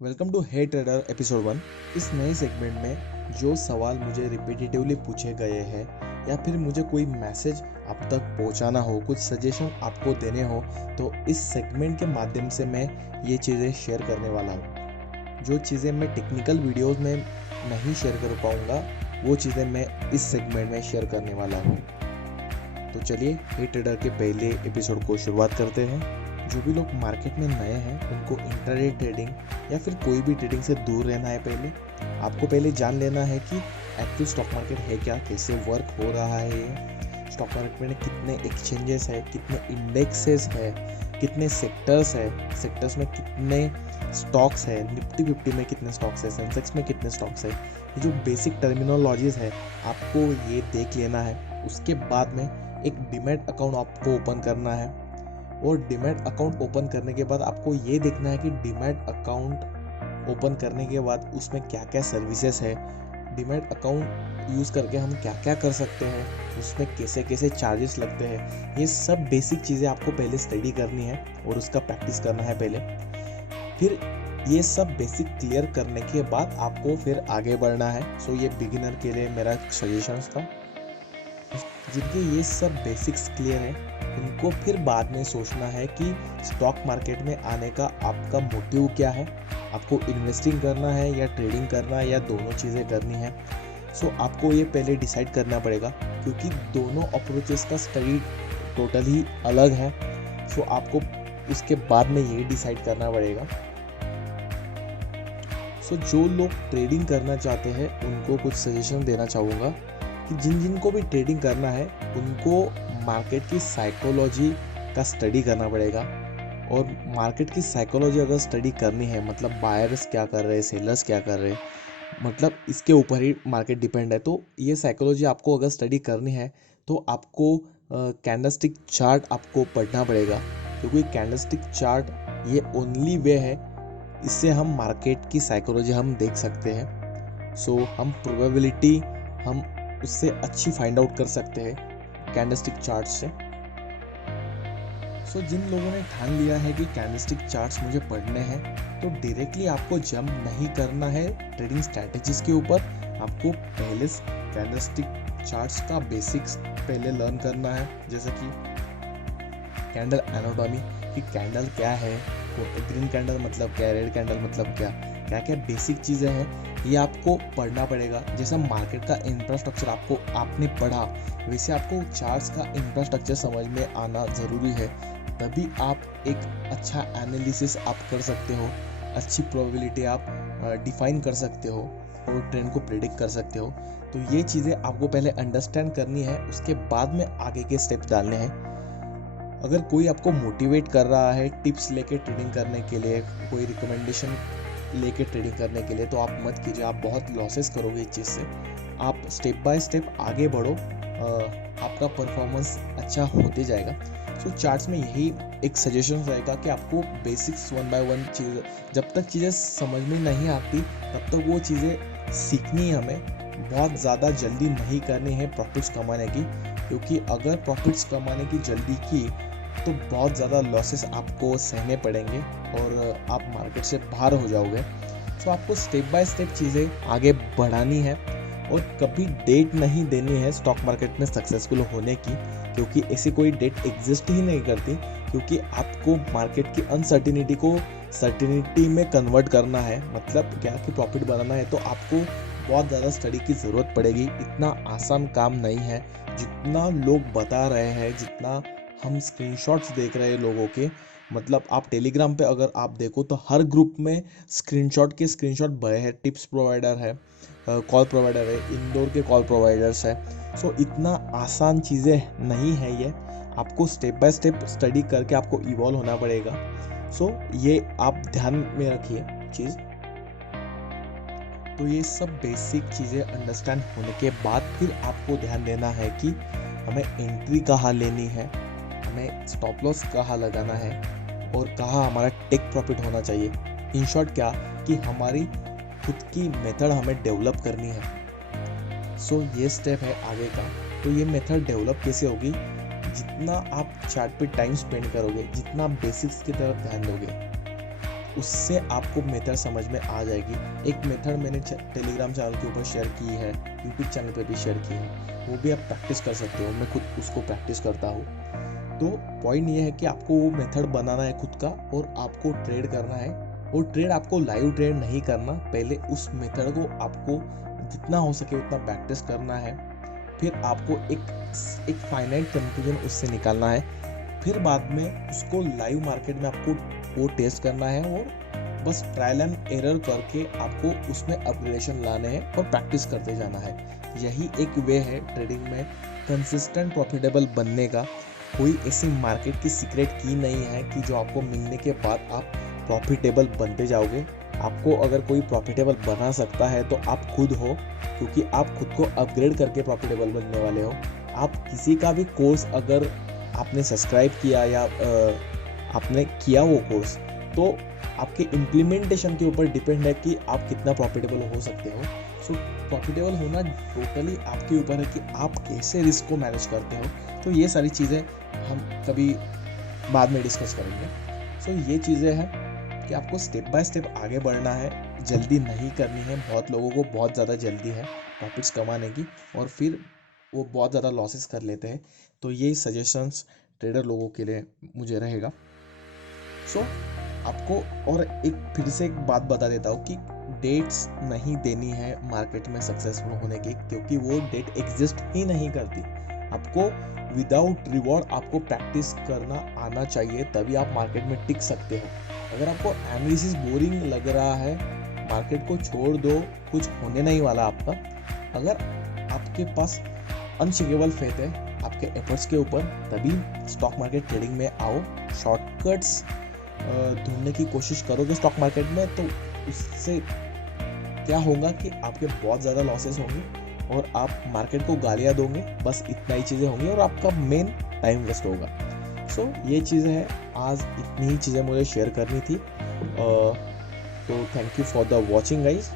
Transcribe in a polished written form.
Welcome to hey trader episode 1। इस नए segment में जो सवाल मुझे रिपीटेटिवली पूछे गए हैं या फिर मुझे कोई मैसेज आप तक पहुंचाना हो, कुछ सजेशन आपको देने हो, तो इस सेगमेंट के माध्यम से मैं ये चीज़ें शेयर करने वाला हूँ। जो चीज़ें मैं टेक्निकल वीडियोस में नहीं शेयर कर पाऊँगा, वो चीज़ें मैं इस सेगमेंट में शेयर करने वाला हूँ। तो चलिए हे ट्रेडर के पहले एपिसोड को शुरुआत करते हैं। जो भी लोग मार्केट में नए हैं उनको इंट्राडे ट्रेडिंग या फिर कोई भी ट्रेडिंग से दूर रहना है। आपको पहले जान लेना है कि एक्चुअल स्टॉक मार्केट है क्या, कैसे वर्क हो रहा है, स्टॉक मार्केट में कितने एक्सचेंजेस है, कितने इंडेक्सेस है, कितने सेक्टर्स है, सेक्टर्स में कितने स्टॉक्स है, निफ्टी 50 में कितने स्टॉक्स है, सेंसेक्स में कितने स्टॉक्स है। ये जो बेसिक टर्मिनोलॉजीज है आपको ये देख लेना है। उसके बाद में एक डीमैट अकाउंट आपको ओपन करना है और डीमैट अकाउंट ओपन करने के बाद आपको ये देखना है कि डीमैट अकाउंट ओपन करने के बाद उसमें क्या क्या सर्विसेज है, डीमैट अकाउंट यूज़ करके हम क्या क्या कर सकते हैं, उसमें कैसे कैसे चार्जेस लगते हैं। ये सब बेसिक चीज़ें आपको पहले स्टडी करनी है और उसका प्रैक्टिस करना है पहले। फिर ये सब बेसिक क्लियर करने के बाद आपको फिर आगे बढ़ना है। सो ये बिगिनर के लिए मेरा सजेशंस था। जिनके ये सब बेसिक्स क्लियर है उनको फिर बाद में सोचना है कि स्टॉक मार्केट में आने का आपका मोटिव क्या है, आपको इन्वेस्टिंग करना है या ट्रेडिंग करना है या दोनों चीज़ें करनी है। सो आपको ये पहले डिसाइड करना पड़ेगा क्योंकि दोनों अप्रोचेस का स्टडी टोटली अलग है। सो आपको उसके बाद में ये डिसाइड करना पड़ेगा। सो जो लोग ट्रेडिंग करना चाहते हैं उनको कुछ सजेशन देना चाहूँगा कि जिनको भी ट्रेडिंग करना है उनको मार्केट की साइकोलॉजी का स्टडी करना पड़ेगा। और मार्केट की साइकोलॉजी अगर स्टडी करनी है, मतलब बायर्स क्या कर रहे हैं, सेलर्स क्या कर रहे हैं, मतलब इसके ऊपर ही मार्केट डिपेंड है। तो ये साइकोलॉजी आपको अगर स्टडी करनी है तो आपको कैंडलस्टिक चार्ट आपको पढ़ना पड़ेगा क्योंकि कैंडलस्टिक चार्ट ये ओनली वे है, इससे हम मार्केट की साइकोलॉजी हम देख सकते हैं। सो हम प्रोबेबिलिटी हम उससे अच्छी फाइंड आउट कर सकते हैं कैंडलस्टिक चार्ट से। सो जिन लोगों ने ठान लिया है कि कैंडलस्टिक चार्ट्स मुझे पढ़ने हैं तो डायरेक्टली आपको जंप नहीं करना है ट्रेडिंग स्ट्रैटेजीज के ऊपर। आपको पहले कैंडलस्टिक चार्ट्स का बेसिक्स पहले लर्न करना है, जैसे कि कैंडल एनाटॉमी कि कैंडल क्या है, ग्रीन कैंडल मतलब क्या, रेड कैंडल मतलब क्या, क्या क्या बेसिक चीज़ें हैं ये आपको पढ़ना पड़ेगा। जैसा मार्केट का इंफ्रास्ट्रक्चर आपने पढ़ा वैसे आपको चार्ट्स का इंफ्रास्ट्रक्चर समझ में आना ज़रूरी है, तभी आप एक अच्छा एनालिसिस आप कर सकते हो, अच्छी प्रोबेबिलिटी आप डिफाइन कर सकते हो और ट्रेंड को प्रेडिक्ट कर सकते हो। तो ये चीज़ें आपको पहले अंडरस्टैंड करनी है, उसके बाद में आगे के स्टेप्स डालने हैं। अगर कोई आपको मोटिवेट कर रहा है टिप्स लेके ट्रेडिंग करने के लिए, कोई रिकमेंडेशन लेके ट्रेडिंग करने के लिए, तो आप मत कीजिए, आप बहुत लॉसेस करोगे इस चीज़ से। आप स्टेप बाय स्टेप आगे बढ़ो, आपका परफॉर्मेंस अच्छा होते जाएगा। सो चार्ट्स में यही एक सजेशन रहेगा कि आपको बेसिक्स 1 बाय 1 चीज़, जब तक चीज़ें समझ में नहीं आती तब तक वो चीज़ें सीखनी है हमें, बहुत ज़्यादा जल्दी नहीं करनी है प्रॉफिट्स कमाने की, क्योंकि अगर प्रॉफिट्स कमाने की जल्दी की तो बहुत ज़्यादा लॉसेस आपको सहने पड़ेंगे और आप मार्केट से बाहर हो जाओगे। तो आपको स्टेप बाय स्टेप चीज़ें आगे बढ़ानी है और कभी डेट नहीं देनी है स्टॉक मार्केट में सक्सेसफुल होने की, क्योंकि ऐसी कोई डेट एग्जिस्ट ही नहीं करती। क्योंकि आपको मार्केट की अनसर्टिनिटी को सर्टिनिटी में कन्वर्ट करना है, मतलब क्या कि प्रॉफिट बनाना है, तो आपको बहुत ज़्यादा स्टडी की ज़रूरत पड़ेगी। इतना आसान काम नहीं है जितना लोग बता रहे हैं, जितना हम स्क्रीनशॉट्स देख रहे हैं लोगों के। मतलब आप टेलीग्राम पे अगर आप देखो तो हर ग्रुप में स्क्रीनशॉट भरे हैं, टिप्स प्रोवाइडर है, कॉल प्रोवाइडर है, इंडोर के कॉल प्रोवाइडर्स है। सो इतना आसान चीज़ें नहीं है ये, आपको स्टेप बाय स्टेप स्टडी करके आपको इवॉल्व होना पड़ेगा। सो ये आप ध्यान में रखिए चीज़। तो ये सब बेसिक चीज़ें अंडरस्टैंड होने के बाद फिर आपको ध्यान देना है कि हमें एंट्री कहाँ लेनी है, हमें स्टॉप लॉस कहाँ लगाना है और कहाँ हमारा टेक प्रॉफिट होना चाहिए। इन शॉर्ट क्या कि हमारी खुद की मेथड हमें डेवलप करनी है। सो ये स्टेप है आगे का। तो ये मेथड डेवलप कैसे होगी, जितना आप चार्ट पे टाइम स्पेंड करोगे, जितना बेसिक्स की तरफ ध्यान दोगे, उससे आपको मेथड समझ में आ जाएगी। एक मेथड मैंने टेलीग्राम चैनल के ऊपर शेयर की है, यूट्यूब चैनल पे भी शेयर की है, वो भी आप प्रैक्टिस कर सकते हो। मैं खुद उसको प्रैक्टिस करता हूँ। तो पॉइंट ये है कि आपको वो मेथड बनाना है खुद का, और आपको ट्रेड करना है। और ट्रेड आपको लाइव ट्रेड नहीं करना, पहले उस मेथड को आपको जितना हो सके उतना प्रैक्टिस करना है। फिर आपको एक फाइनाइट कंक्लूजन उससे निकालना है। फिर बाद में उसको लाइव मार्केट में आपको वो टेस्ट करना है, और बस ट्रायल एंड एरर करके आपको उसमें अपग्रेडेशन लाने हैं और प्रैक्टिस करते जाना है। यही एक वे है ट्रेडिंग में कंसिस्टेंट प्रॉफिटेबल बनने का। कोई ऐसी मार्केट की सीक्रेट की नहीं है कि जो आपको मिलने के बाद आप प्रॉफिटेबल बनते जाओगे। आपको अगर कोई प्रॉफिटेबल बना सकता है तो आप खुद हो, क्योंकि आप खुद को अपग्रेड करके प्रॉफिटेबल बनने वाले हो। आप किसी का भी कोर्स अगर आपने सब्सक्राइब किया या आपने किया वो कोर्स, तो आपके इम्प्लीमेंटेशन के ऊपर डिपेंड है कि आप कितना प्रॉफिटेबल हो सकते हो। सो प्रॉफिटेबल होना टोटली आपके ऊपर है कि आप कैसे रिस्क को मैनेज करते हो। तो ये सारी चीज़ें हम कभी बाद में डिस्कस करेंगे। सो ये चीज़ें हैं कि आपको स्टेप बाय स्टेप आगे बढ़ना है, जल्दी नहीं करनी है। बहुत लोगों को बहुत ज़्यादा जल्दी है प्रॉफिट्स कमाने की, और फिर वो बहुत ज़्यादा लॉसेस कर लेते हैं। तो ये सजेशंस ट्रेडर लोगों के लिए मुझे रहेगा। सो आपको और एक फिर से एक बात बता देता हूँ कि डेट्स नहीं देनी है मार्केट में सक्सेसफुल होने की, क्योंकि वो डेट एग्जिस्ट ही नहीं करती। आपको विदाउट रिवॉर्ड आपको प्रैक्टिस करना आना चाहिए, तभी आप मार्केट में टिक सकते हो। अगर आपको एनालिसिस बोरिंग लग रहा है, मार्केट को छोड़ दो, कुछ होने नहीं वाला आपका। अगर आपके पास अनशेकेबल फेथ है आपके एफर्ट्स के ऊपर, तभी स्टॉक मार्केट ट्रेडिंग में आओ। शॉर्टकट्स ढूंढने की कोशिश करोगे स्टॉक मार्केट में, तो उससे क्या होगा कि आपके बहुत ज़्यादा लॉसेस होंगे और आप मार्केट को गालियाँ दोगे। बस इतना ही चीज़ें होंगी और आपका मेन टाइम वेस्ट होगा। सो ये चीज़ें हैं, आज इतनी ही चीज़ें मुझे शेयर करनी थी। तो thank you for the watching guys.